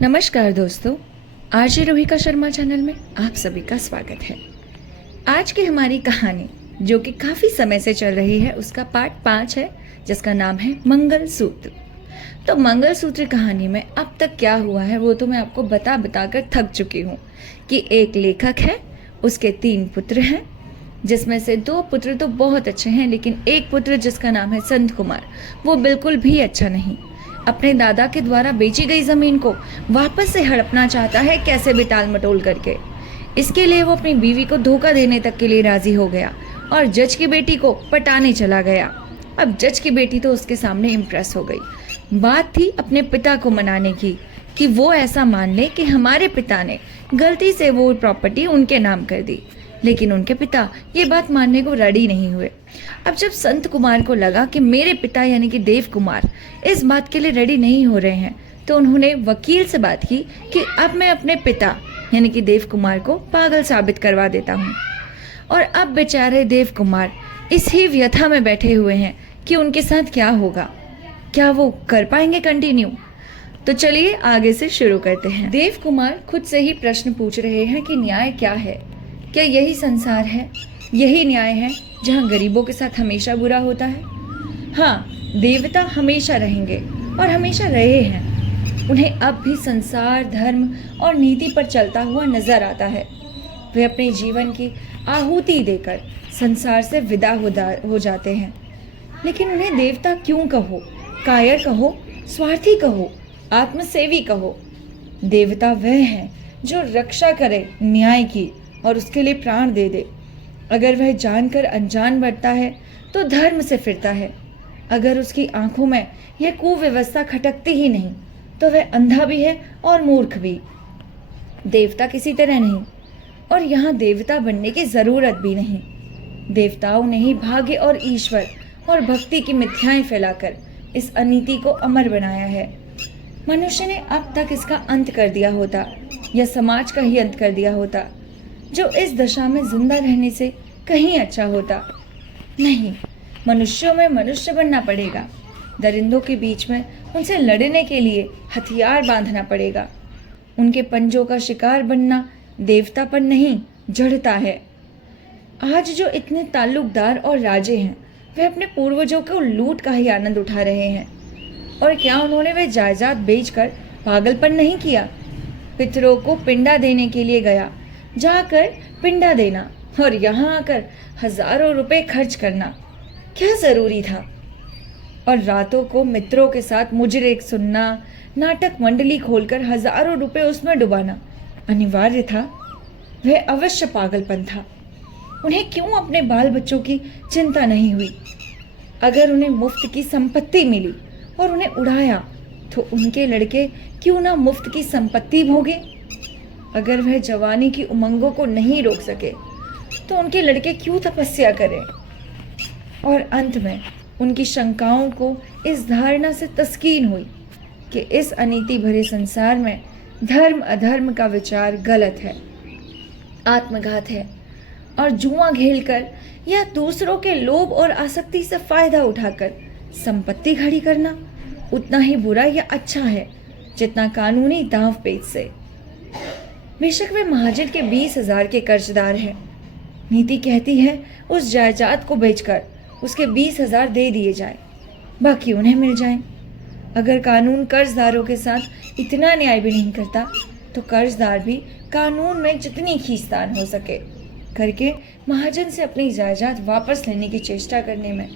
नमस्कार दोस्तों, RJ रोहिका Sharma channel में आप सभी का स्वागत है। आज की हमारी कहानी जो कि काफ़ी समय से चल रही है उसका पार्ट 5 है, जिसका नाम है मंगलसूत्र। तो मंगलसूत्र कहानी में अब तक क्या हुआ है वो तो मैं आपको बता कर थक चुकी हूँ कि एक लेखक है, उसके 3 पुत्र हैं, जिसमें से 2 पुत्र तो बहुत अच्छे हैं, लेकिन एक पुत्र जिसका नाम है संत कुमार, वो बिल्कुल भी अच्छा नहीं। अपने दादा के द्वारा बेची गई जमीन को वापस से हड़पना चाहता है, कैसे भी टाल मटोल करके। इसके लिए वो अपनी बीवी को धोखा देने तक के लिए राजी हो गया और जज की बेटी को पटाने चला गया। अब जज की बेटी तो उसके सामने इम्प्रेस हो गई। बात थी अपने पिता को मनाने की कि वो ऐसा मान ले कि हमारे पिता ने गलती से वो प्रॉपर्टी उनके नाम कर दी, लेकिन उनके पिता ये बात मानने को रेडी नहीं हुए। अब जब संत कुमार को लगा कि मेरे पिता यानी कि देव कुमार इस बात के लिए रेडी नहीं हो रहे हैं, तो उन्होंने वकील से बात की कि अब मैं अपने पिता यानी कि देव कुमार को पागल साबित करवा देता हूँ। और अब बेचारे देव कुमार इसी व्यथा में बैठे हुए हैं कि उनके साथ क्या होगा, क्या वो कर पाएंगे कंटिन्यू। तो चलिए आगे से शुरू करते हैं। देव कुमार खुद से ही प्रश्न पूछ रहे हैं कि न्याय क्या है, क्या यही संसार है, यही न्याय है जहाँ गरीबों के साथ हमेशा बुरा होता है। हाँ, देवता हमेशा रहेंगे और हमेशा रहे हैं। उन्हें अब भी संसार, धर्म और नीति पर चलता हुआ नजर आता है। वे अपने जीवन की आहुति देकर संसार से विदा हो जाते हैं, लेकिन उन्हें देवता क्यों कहो, कायर कहो, स्वार्थी कहो, आत्मसेवी कहो। देवता वह है जो रक्षा करे न्याय की और उसके लिए प्राण दे दे। अगर वह जानकर अनजान बढ़ता है तो धर्म से फिरता है। अगर उसकी आंखों में यह कुव्यवस्था खटकती ही नहीं तो वह अंधा भी है और मूर्ख भी। देवता किसी तरह नहीं, और यहाँ देवता बनने की जरूरत भी नहीं। देवताओं ने ही भाग्य और ईश्वर और भक्ति की मिथ्याएं फैलाकर इस अनीति को अमर बनाया है। मनुष्य ने अब तक इसका अंत कर दिया होता या समाज का ही अंत कर दिया होता, जो इस दशा में जिंदा रहने से कहीं अच्छा होता। नहीं, मनुष्यों में मनुष्य बनना पड़ेगा। दरिंदों के बीच में उनसे लड़ने के लिए हथियार बांधना पड़ेगा। उनके पंजों का शिकार बनना देवतापन नहीं, जड़ता है। आज जो इतने ताल्लुकदार और राजे हैं, वे अपने पूर्वजों को लूट का ही आनंद उठा रहे हैं। और क्या उन्होंने वे जायदाद बेचकर पागलपन नहीं किया? पितरों को पिंडा देने के लिए गया, जाकर पिंडा देना और यहाँ आकर हजारों रुपए खर्च करना क्या जरूरी था? और रातों को मित्रों के साथ मुजरे सुनना, नाटक मंडली खोलकर हजारों रुपए उसमें डुबाना अनिवार्य था? वह अवश्य पागलपन था। उन्हें क्यों अपने बाल बच्चों की चिंता नहीं हुई? अगर उन्हें मुफ्त की संपत्ति मिली और उन्हें उड़ाया तो उनके लड़के क्यों ना मुफ्त की संपत्ति भोगे? अगर वह जवानी की उमंगों को नहीं रोक सके तो उनके लड़के क्यों तपस्या करें? और अंत में उनकी शंकाओं को इस धारणा से तस्कीन हुई कि इस अनीति भरे संसार में धर्म अधर्म का विचार गलत है, आत्मघात है, और जुआ खेलकर या दूसरों के लोभ और आसक्ति से फायदा उठाकर संपत्ति खड़ी करना उतना ही बुरा या अच्छा है जितना कानूनी दांव पेच से। बेशक वे महाजन के 20,000 के कर्जदार हैं। नीति कहती है उस जायदाद को बेचकर उसके 20,000 दे दिए जाए, बाकी उन्हें मिल जाए। अगर कानून कर्जदारों के साथ इतना न्याय भी नहीं करता तो कर्जदार भी कानून में जितनी खींचतान हो सके करके महाजन से अपनी जायदाद वापस लेने की चेष्टा करने में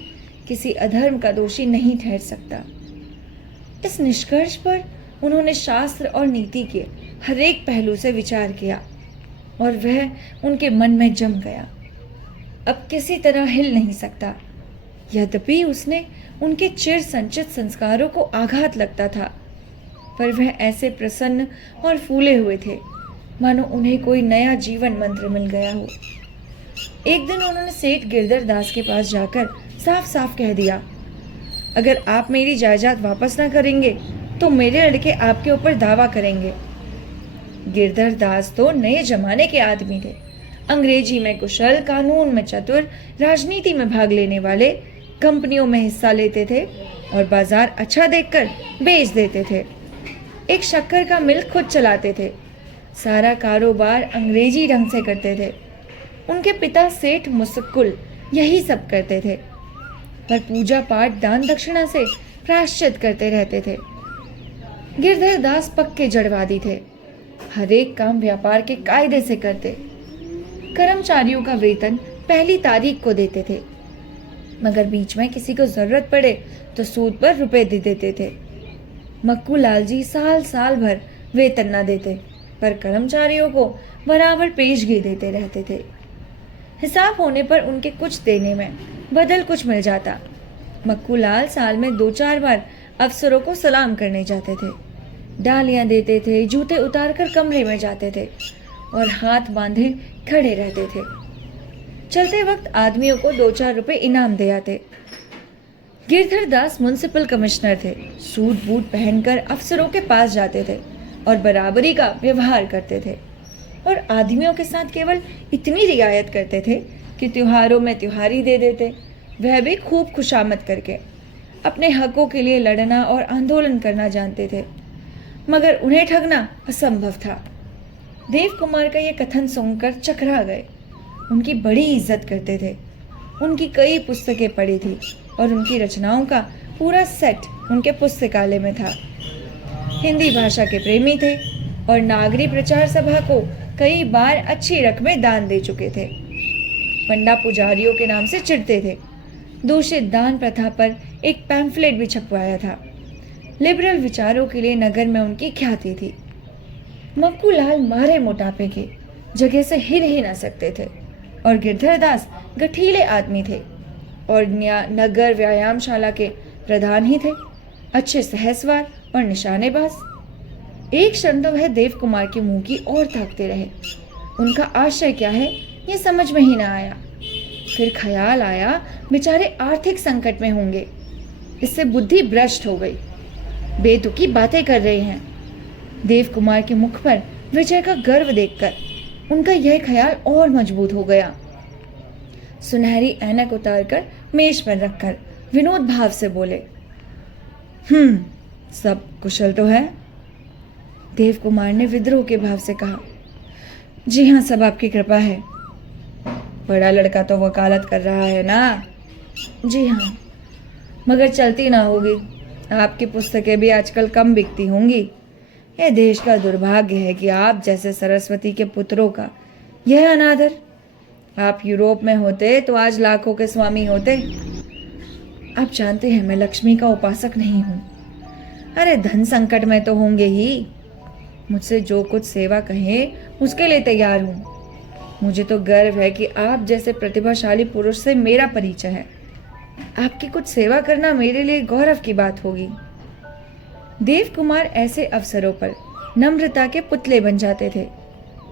किसी अधर्म का दोषी नहीं ठहर सकता। इस निष्कर्ष पर उन्होंने शास्त्र और नीति के हर एक पहलू से विचार किया और वह उनके मन में जम गया। अब किसी तरह हिल नहीं सकता। यद्यपि उसने उनके चिर संचित संस्कारों को आघात लगता था, पर वह ऐसे प्रसन्न और फूले हुए थे मानो उन्हें कोई नया जीवन मंत्र मिल गया हो। एक दिन उन्होंने सेठ गिरधर दास के पास जाकर साफ साफ कह दिया, अगर आप मेरी जायदाद वापस ना करेंगे तो मेरे लड़के आपके ऊपर दावा करेंगे। गिरधर दास तो नए जमाने के आदमी थे, अंग्रेजी में कुशल, कानून में चतुर, राजनीति में भाग लेने वाले, कंपनियों में हिस्सा लेते थे और बाजार अच्छा देखकर बेच देते थे। एक शक्कर का मिल खुद चलाते थे। सारा कारोबार अंग्रेजी ढंग से करते थे। उनके पिता सेठ मुसक्कुल यही सब करते थे, पर पूजा पाठ दान दक्षिणा से प्रायश्चित करते रहते थे। गिरधर दास पक्के जड़वादी थे, हर एक काम व्यापार के कायदे से करते। कर्मचारियों का वेतन पहली तारीख को देते थे, मगर बीच में किसी को जरूरत पड़े तो सूद पर रुपए दे देते थे। मक्कू लाल जी साल साल भर वेतन न देते, पर कर्मचारियों को बराबर पेशगी देते रहते थे। हिसाब होने पर उनके कुछ देने में बदल कुछ मिल जाता। मक्कू लाल साल में 2-4 बार अफसरों को सलाम करने जाते थे, डालियां देते थे, जूते उतार कर कमरे में जाते थे और हाथ बांधे खड़े रहते थे। चलते वक्त आदमियों को 2-4 रुपए इनाम दे आते। गिरधर दास म्युनिसिपल कमिश्नर थे, सूट बूट पहनकर अफसरों के पास जाते थे और बराबरी का व्यवहार करते थे, और आदमियों के साथ केवल इतनी रियायत करते थे कि त्योहारों में त्योहारी दे देते, वह भी खूब खुशामद करके। अपने हकों के लिए लड़ना और आंदोलन करना जानते थे, मगर उन्हें ठगना असंभव था। देव कुमार का यह कथन सुनकर चकरा गए। उनकी बड़ी इज्जत करते थे। उनकी कई पुस्तकें पढ़ी थी और उनकी रचनाओं का पूरा सेट उनके पुस्तकालय में था। हिंदी भाषा के प्रेमी थे और नागरी प्रचार सभा को कई बार अच्छी रकमें दान दे चुके थे। पंडा पुजारियों के नाम से चिढ़ते थे। दूषित दान प्रथा पर एक पैम्फलेट भी छपवाया था। लिबरल विचारों के लिए नगर में उनकी ख्याति थी। मक्कू लाल मारे मोटापे के जगह से हिल ही न सकते थे और गिरधर दास गठीले आदमी थे और नगर व्यायामशाला के प्रधान ही थे, अच्छे सहसवार और निशानेबाज। एक क्षण तो वह देव कुमार के मुंह की ओर ताकते रहे। उनका आशय क्या है ये समझ में ही ना आया। फिर ख्याल आया बेचारे आर्थिक संकट में होंगे। इससे बुद्धि भ्रष्ट हो गई। बेतुकी बातें कर रहे हैं। देव कुमार के मुख पर विजय का गर्व देखकर उनका यह ख्याल और मजबूत हो गया। सुनहरी ऐनक उतारकर मेज पर रखकर विनोद भाव से बोले, सब कुशल तो है? देव कुमार ने विद्रोह के भाव से कहा, जी हाँ, सब आपकी कृपा है। बड़ा लड़का तो वकालत कर रहा है ना? जी हाँ, मगर चलती ना होगी। आपकी पुस्तकें भी आजकल कम बिकती होंगी। यह देश का दुर्भाग्य है कि आप जैसे सरस्वती के पुत्रों का यह अनादर। आप यूरोप में होते तो आज लाखों के स्वामी होते। आप जानते हैं मैं लक्ष्मी का उपासक नहीं हूँ। अरे धन संकट में तो होंगे ही। मुझसे जो कुछ सेवा कहें उसके लिए तैयार हूँ। मुझे तो गर्व है कि आप जैसे प्रतिभाशाली पुरुष से मेरा परिचय है। आपकी कुछ सेवा करना मेरे लिए गौरव की बात होगी। देव कुमार ऐसे अवसरों पर नम्रता के पुतले बन जाते थे।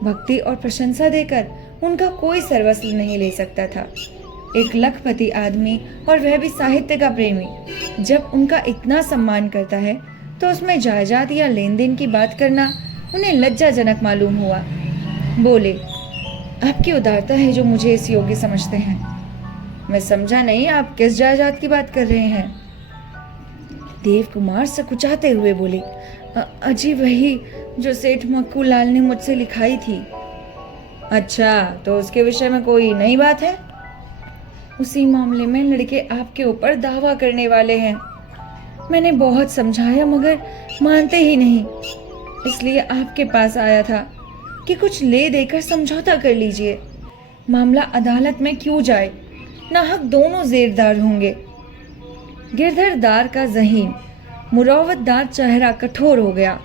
भक्ति और प्रशंसा देकर उनका कोई सर्वस्व नहीं ले सकता था। एक लखपति आदमी और वह भी साहित्य का प्रेमी जब उनका इतना सम्मान करता है तो उसमें जायदाद या लेन देन की बात करना उन्हें लज्जाजनक मालूम हुआ। बोले, आपकी उदारता है जो मुझे इस योग्य समझते हैं। मैं समझा नहीं आप किस जायदाद की बात कर रहे हैं? देव कुमार सकुचाते हुए बोले, अजी वही जो सेठ मक्कू लाल ने मुझसे लिखाई थी। अच्छा, तो उसके विषय में कोई नई बात है? उसी मामले में लड़के आपके ऊपर दावा करने वाले हैं। मैंने बहुत समझाया मगर मानते ही नहीं, इसलिए आपके पास आया था कि कुछ ले देकर समझौता कर लीजिए। मामला अदालत में क्यों जाए, नाहक दोनों जेरदार होंगे। गिरधरदार का ज़हीन मुरौवतदार चेहरा कठोर हो गया।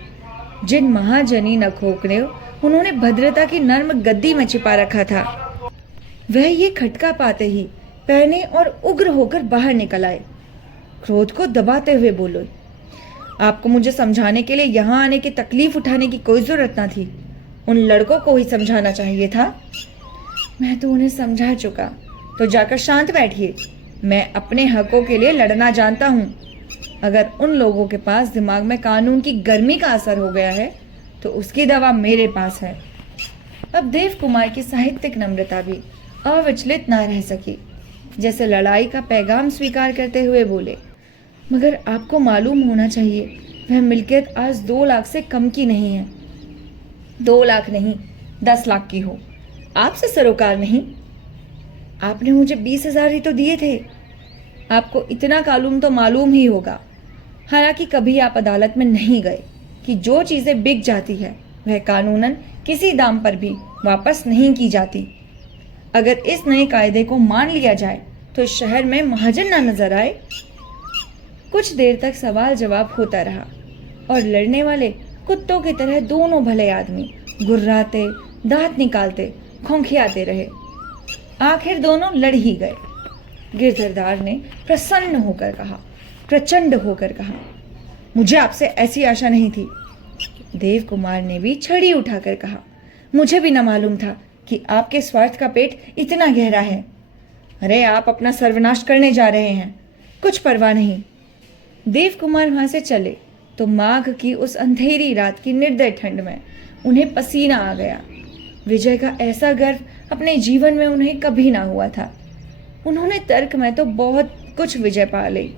जिन महाजनी नखों ने उन्होंने भद्रता की नर्म गद्दी में छिपा रखा था, वह ये खटका पाते ही पहने और उग्र होकर बाहर निकल आए। क्रोध को दबाते हुए बोलो, आपको मुझे समझाने के लिए यहाँ आने की तकलीफ उठाने की कोई जरूरत ना थी। उन लड़कों को ही समझाना चाहिए था। मैं तो उन्हें समझा चुका, तो जाकर शांत बैठिए। मैं अपने हकों के लिए लड़ना जानता हूँ। अगर उन लोगों के पास दिमाग में कानून की गर्मी का असर हो गया है तो उसकी दवा मेरे पास है। अब देव कुमार की साहित्यिक नम्रता भी अविचलित ना रह सकी। जैसे लड़ाई का पैगाम स्वीकार करते हुए बोले, मगर आपको मालूम होना चाहिए वह मिल्कियत आज 2 लाख से कम की नहीं है। 2 लाख नहीं, 10 लाख की हो। आपसे सरोकार नहीं। आपने मुझे 20,000 ही तो दिए थे। आपको इतना कालूम तो मालूम ही होगा। हालांकि कभी आप अदालत में नहीं गए कि जो चीज़ें बिक जाती है वह कानूनन किसी दाम पर भी वापस नहीं की जाती। अगर इस नए कायदे को मान लिया जाए तो इस शहर में महाजन ना नजर आए। कुछ देर तक सवाल जवाब होता रहा और लड़ने वाले कुत्तों की तरह दोनों भले आदमी गुर्राते, दांत निकालते, खोंखियाते रहे। आखिर दोनों लड़ ही गए। गिरधरदार ने प्रसन्न होकर कहा, प्रचंड होकर कहा, मुझे आपसे ऐसी आशा नहीं थी। देव कुमार ने भी छड़ी उठाकर कहा, मुझे भी न मालूम था कि आपके स्वार्थ का पेट इतना गहरा है। अरे आप अपना सर्वनाश करने जा रहे हैं, कुछ परवाह नहीं। देव कुमार वहां से चले तो माघ की उस अंधेरी रात की निर्दय ठंड में उन्हें पसीना आ गया। विजय का ऐसा गर्व अपने जीवन में उन्हें कभी ना हुआ था। उन्होंने तर्क में तो बहुत कुछ विजय पा ली।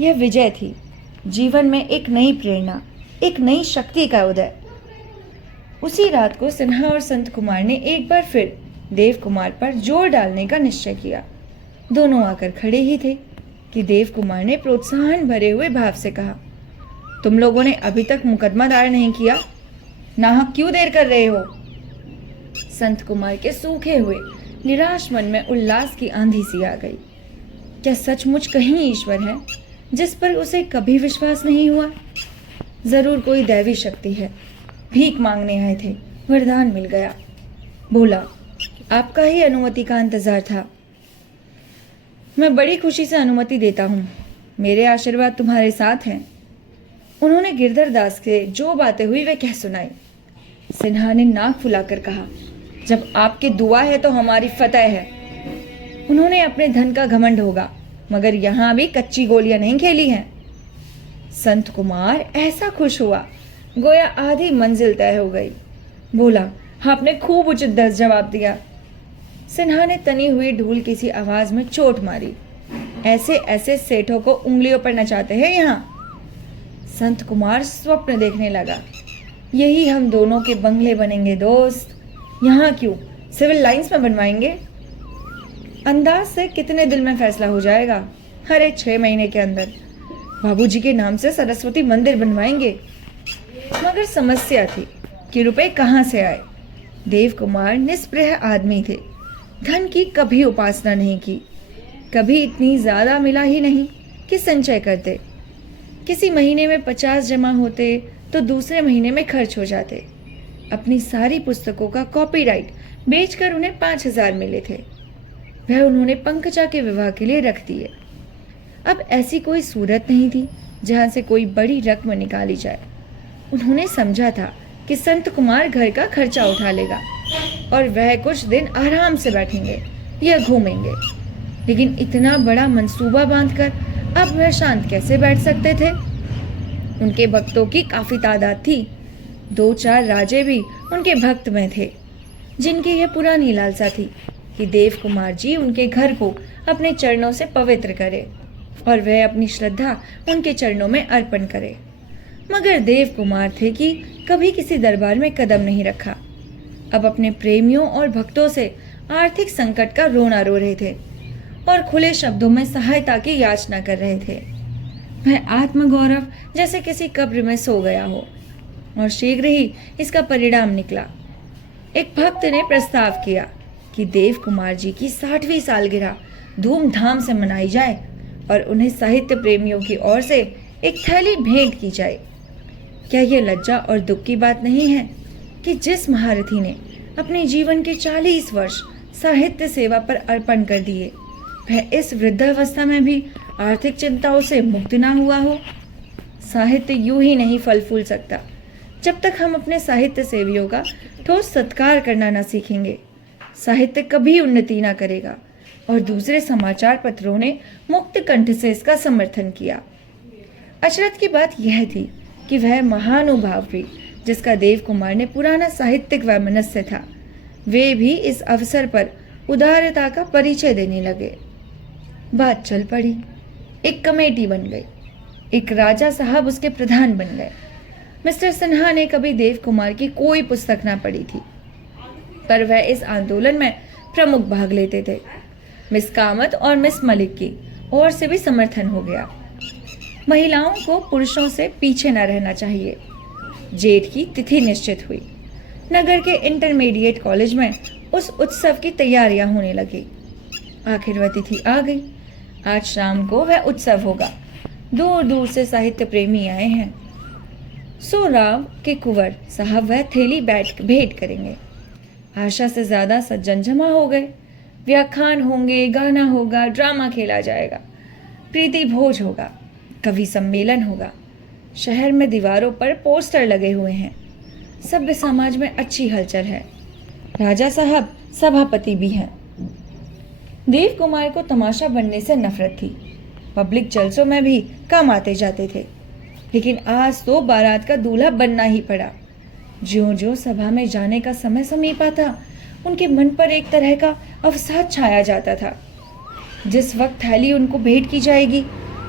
यह विजय थी, जीवन में एक नई प्रेरणा, एक नई शक्ति का उदय। उसी रात को सिन्हा और संत कुमार ने एक बार फिर देव कुमार पर जोर डालने का निश्चय किया। दोनों आकर खड़े ही थे कि देव कुमार ने प्रोत्साहन भरे हुए भाव से कहा, तुम लोगों ने अभी तक मुकदमा दायर नहीं किया, नाहक क्यों देर कर रहे हो? संत कुमार के सूखे हुए निराश मन में उल्लास की आंधी सी आ गई। क्या सचमुच कहीं ईश्वर है जिस पर उसे कभी विश्वास नहीं हुआ? जरूर कोई दैवी शक्ति है। भीख मांगने आए थे, वरदान मिल गया। बोला, आपका ही अनुमति का इंतजार था। मैं बड़ी खुशी से अनुमति देता हूँ। मेरे आशीर्वाद तुम्हारे साथ हैं। उन्होंने गिरधर दास से जो बातें हुई वे कह सुनाई। सिन्हा ने नाक फुलाकर कहा, जब आपकी दुआ है तो हमारी फतह है। उन्होंने अपने धन का घमंड होगा, मगर यहाँ भी कच्ची गोलियां नहीं खेली हैं। संत कुमार ऐसा खुश हुआ गोया आधी मंजिल तय हो गई। बोला, आपने खूब उचित जवाब दिया। सिन्हा ने तनी हुई ढूल की सी आवाज में चोट मारी। ऐसे ऐसे सेठों को उंगलियों पर नचाते हैं यहाँ। संत कुमार स्वप्न देखने लगा। यही हम दोनों के बंगले बनेंगे दोस्त। यहाँ क्यों, सिविल लाइंस में बनवाएंगे। अंदाज से कितने दिन में फैसला हो जाएगा? अरे 6 महीने के अंदर। बाबूजी के नाम से सरस्वती मंदिर बनवाएंगे। मगर समस्या थी कि रुपए कहाँ से आए। देव कुमार निस्पृह आदमी थे। धन की कभी उपासना नहीं की। कभी इतनी ज्यादा मिला ही नहीं कि संचय करते। किसी महीने में 50 जमा होते तो दूसरे महीने में खर्च हो जाते। अपनी सारी पुस्तकों का कॉपीराइट बेचकर उन्हें 5,000 मिले थे। वह उन्होंने पंकजा के विवाह के लिए रख दिए। अब ऐसी कोई सूरत नहीं थी जहां से कोई बड़ी रकम निकाली जाए। उन्होंने समझा था कि संत कुमार घर का खर्चा उठा लेगा और वह कुछ दिन आराम से बैठेंगे या घूमेंगे। लेकिन इतना बड़ा मंसूबा बांधकर अब वह शांत कैसे बैठ सकते थे? उनके भक्तों की काफी तादाद थी। 2-4 राजे भी उनके भक्त में थे, जिनकी यह पुरानी लालसा थी कि देव कुमार जी उनके घर को अपने चरणों से पवित्र करे और वह अपनी श्रद्धा उनके चरणों में अर्पण करे। मगर देव कुमार थे कि कभी किसी दरबार में कदम नहीं रखा। अब अपने प्रेमियों और भक्तों से आर्थिक संकट का रोना रो रहे थे और खुले शब्दों में सहायता की याचना कर रहे थे। वह आत्मगौरव जैसे किसी कब्र में सो गया हो और शीघ्र ही इसका परिणाम निकला। एक भक्त ने प्रस्ताव किया कि देव कुमार जी की 60वीं सालगिरह धूमधाम से मनाई जाए और उन्हें साहित्य प्रेमियों की ओर से एक थैली भेंट की जाए। क्या यह लज्जा और दुख की बात नहीं है कि जिस महारथी ने अपने जीवन के 40 वर्ष साहित्य सेवा पर अर्पण कर दिए, वह इस वृद्धावस्था में भी आर्थिक चिंताओं से मुक्त ना हुआ हो? साहित्य यूं ही नहीं फल फूल सकता जब तक हम अपने साहित्य सेवियों का ठोस सत्कार करना न सीखेंगे। साहित्य कभी उन्नति ना करेगा। और दूसरे समाचार पत्रों ने मुक्त कंठ से इसका समर्थन किया। अचरज की बात यह थी कि वह महानुभाव भी, जिसका देव कुमार ने पुराना साहित्यिक वैमनस्य था, वे भी इस अवसर पर उदारता का परिचय देने लगे। बात चल पड़ी। एक कमेटी बन गई। एक राजा साहब उसके प्रधान बन गए। मिस्टर सिन्हा ने कभी देव कुमार की कोई पुस्तक ना पढ़ी थी, पर वह इस आंदोलन में प्रमुख भाग लेते थे। मिस कामत और मिस मलिक की ओर से भी समर्थन हो गया। महिलाओं को पुरुषों से पीछे न रहना चाहिए। जेठ की तिथि निश्चित हुई। नगर के इंटरमीडिएट कॉलेज में उस उत्सव की तैयारियां होने लगी। आखिर वह तिथि आ गई। आज शाम को वह उत्सव होगा। दूर दूर से साहित्य प्रेमी आए हैं। सो राव के कुंवर साहब वह थैली भेंट करेंगे। आशा से ज्यादा सज्जन जमा हो गए। व्याख्यान होंगे, गाना होगा, ड्रामा खेला जाएगा, प्रीति भोज होगा, कवि सम्मेलन होगा। शहर में दीवारों पर पोस्टर लगे हुए हैं। सभ्य समाज में अच्छी हलचल है। राजा साहब सभापति भी हैं। देव कुमार को तमाशा बनने से नफरत थी। पब्लिक जलसों में भी कम आते जाते थे, लेकिन आज तो बारात का दूल्हा बनना ही पड़ा। ज्यों ज्यों सभा में जाने का समय समीप आता, उनके मन पर एक तरह का अवसाद छाया जाता था। जिस वक्त थैली उनको भेंट की जाएगी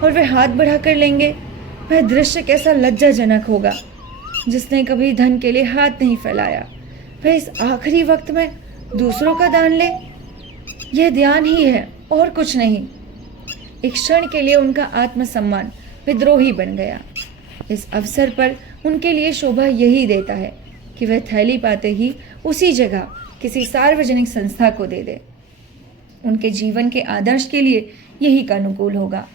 और वे हाथ बढ़ाकर लेंगे, वह दृश्य कैसा लज्जाजनक होगा। जिसने कभी धन के लिए हाथ नहीं फैलाया, वह इस आखिरी वक्त में दूसरों का दान ले। यह ध्यान ही है और कुछ नहीं। एक क्षण के लिए उनका आत्मसम्मान विद्रोही बन गया। इस अवसर पर उनके लिए शोभा यही देता है कि वह थैली पाते ही उसी जगह किसी सार्वजनिक संस्था को दे दे। उनके जीवन के आदर्श के लिए यही का अनुकूल होगा।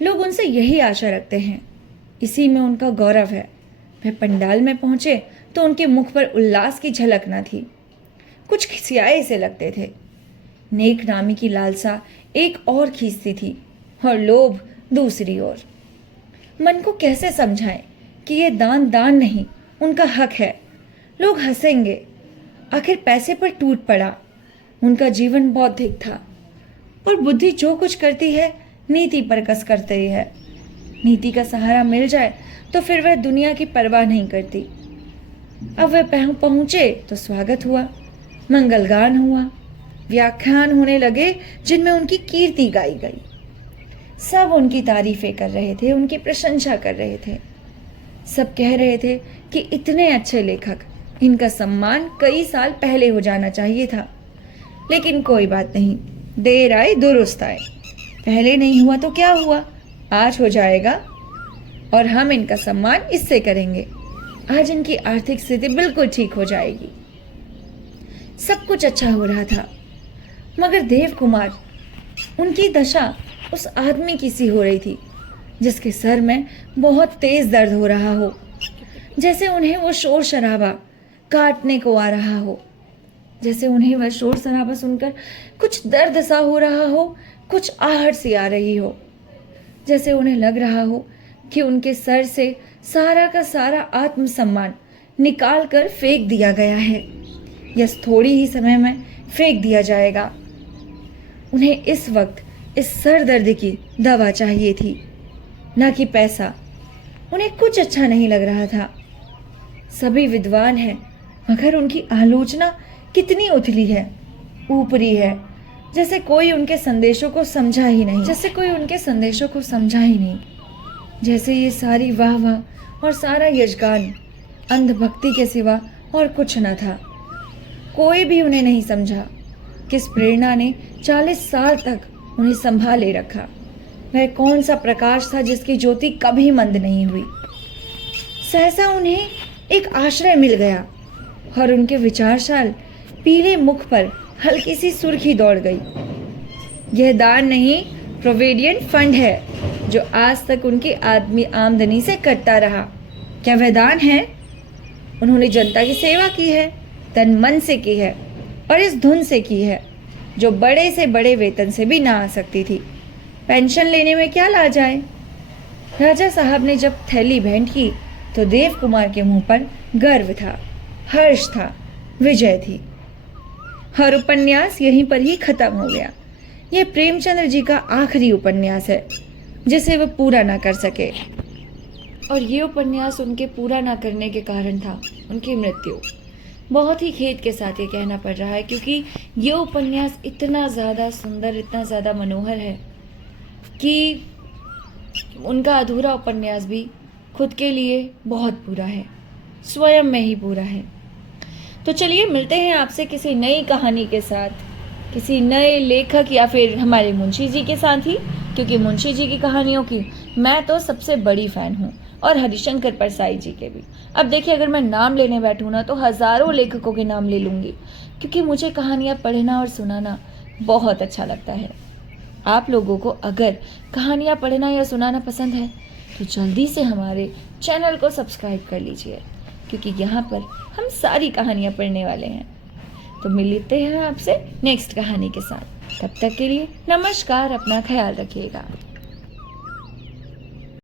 लोग उनसे यही आशा रखते हैं। इसी में उनका गौरव है। वह पंडाल में पहुंचे तो उनके मुख पर उल्लास की झलक न थी। कुछ खिसियाए से लगते थे। नेक नामी की लालसा एक और खींचती थी और लोभ दूसरी ओर। मन को कैसे समझाएं कि यह दान नहीं, उनका हक है। लोग हंसेंगे। आखिर पैसे पर टूट पड़ा। उनका जीवन बौद्धिक था और बुद्धि जो कुछ करती है नीति पर कस करती है। नीति का सहारा मिल जाए तो फिर वह दुनिया की परवाह नहीं करती। अब वह पहुंचे तो स्वागत हुआ, मंगलगान हुआ, व्याख्यान होने लगे जिनमें उनकी कीर्ति गाई गई। सब उनकी तारीफें कर रहे थे, उनकी प्रशंसा कर रहे थे। सब कह रहे थे कि इतने अच्छे लेखक, इनका सम्मान कई साल पहले हो जाना चाहिए था। लेकिन कोई बात नहीं, देर आए दुरुस्त आए। पहले नहीं हुआ तो क्या हुआ, आज हो जाएगा और हम इनका सम्मान इससे करेंगे। आज इनकी आर्थिक स्थिति बिल्कुल ठीक हो जाएगी। सब कुछ अच्छा हो रहा था, मगर देव कुमार, उनकी दशा उस आदमी की सी हो रही थी जिसके सर में बहुत तेज दर्द हो रहा हो, जैसे उन्हें वो शोर शराबा काटने को आ रहा हो, जैसे उन्हें वह शोर शराबा सुनकर कुछ दर्द सा हो रहा हो, कुछ आहट सी आ रही हो, जैसे उन्हें लग रहा हो कि उनके सर से सारा का सारा आत्मसम्मान निकाल कर फेंक दिया गया है या थोड़ी ही समय में फेंक दिया जाएगा। उन्हें इस वक्त इस सर दर्द की दवा चाहिए थी, ना कि पैसा। उन्हें कुछ अच्छा नहीं लग रहा था। सभी विद्वान हैं, मगर उनकी आलोचना कितनी उथली है, ऊपरी है, जैसे कोई उनके संदेशों को समझा ही नहीं, जैसे ये सारी वाह वाह और सारा यजगान अंधभक्ति के सिवा और कुछ न था। कोई भी उन्हें नहीं समझा। किस प्रेरणा ने 40 साल तक उन्हें संभाले रखा? वह कौन सा प्रकाश था जिसकी ज्योति कभी मंद नहीं हुई? सहसा उन्हें एक आश्रय मिल गया और उनके विचारशाल पीले मुख पर हल्की सी सुर्खी दौड़ गई। यह दान नहीं, प्रोविडेंट फंड है जो आज तक उनकी आमदनी से कटता रहा। क्या वह दान है? उन्होंने जनता की सेवा की है, तन मन से की है और इस धुन से की है जो बड़े से बड़े वेतन से भी ना आ सकती थी। पेंशन लेने में क्या ला जाए? राजा साहब ने जब थैली भेंट की तो देव कुमार के मुंह पर गर्व था, हर्ष था, विजय थी। हर उपन्यास यहीं पर ही खत्म हो गया। यह प्रेमचंद्र जी का आखिरी उपन्यास है जिसे वह पूरा ना कर सके, और ये उपन्यास उनके पूरा ना करने के कारण था उनकी मृत्यु। बहुत ही खेद के साथ ये कहना पड़ रहा है, क्योंकि ये उपन्यास इतना ज़्यादा सुंदर, इतना ज़्यादा मनोहर है कि उनका अधूरा उपन्यास भी खुद के लिए बहुत पूरा है, स्वयं में ही पूरा है। तो चलिए मिलते हैं आपसे किसी नई कहानी के साथ, किसी नए लेखक या फिर हमारे मुंशी जी के साथ ही, क्योंकि मुंशी जी की कहानियों की मैं तो सबसे बड़ी फ़ैन हूँ, और हरिशंकर परसाई जी के भी। अब देखिए, अगर मैं नाम लेने बैठूँ ना तो हज़ारों लेखकों के नाम ले लूँगी, क्योंकि मुझे कहानियाँ पढ़ना और सुनाना बहुत अच्छा लगता है। आप लोगों को अगर कहानियाँ पढ़ना या सुनाना पसंद है तो जल्दी से हमारे चैनल को सब्सक्राइब कर लीजिए, क्योंकि यहाँ पर हम सारी कहानियाँ पढ़ने वाले हैं। तो मिलते हैं आपसे नेक्स्ट कहानी के साथ। तब तक के लिए नमस्कार, अपना ख्याल रखिएगा।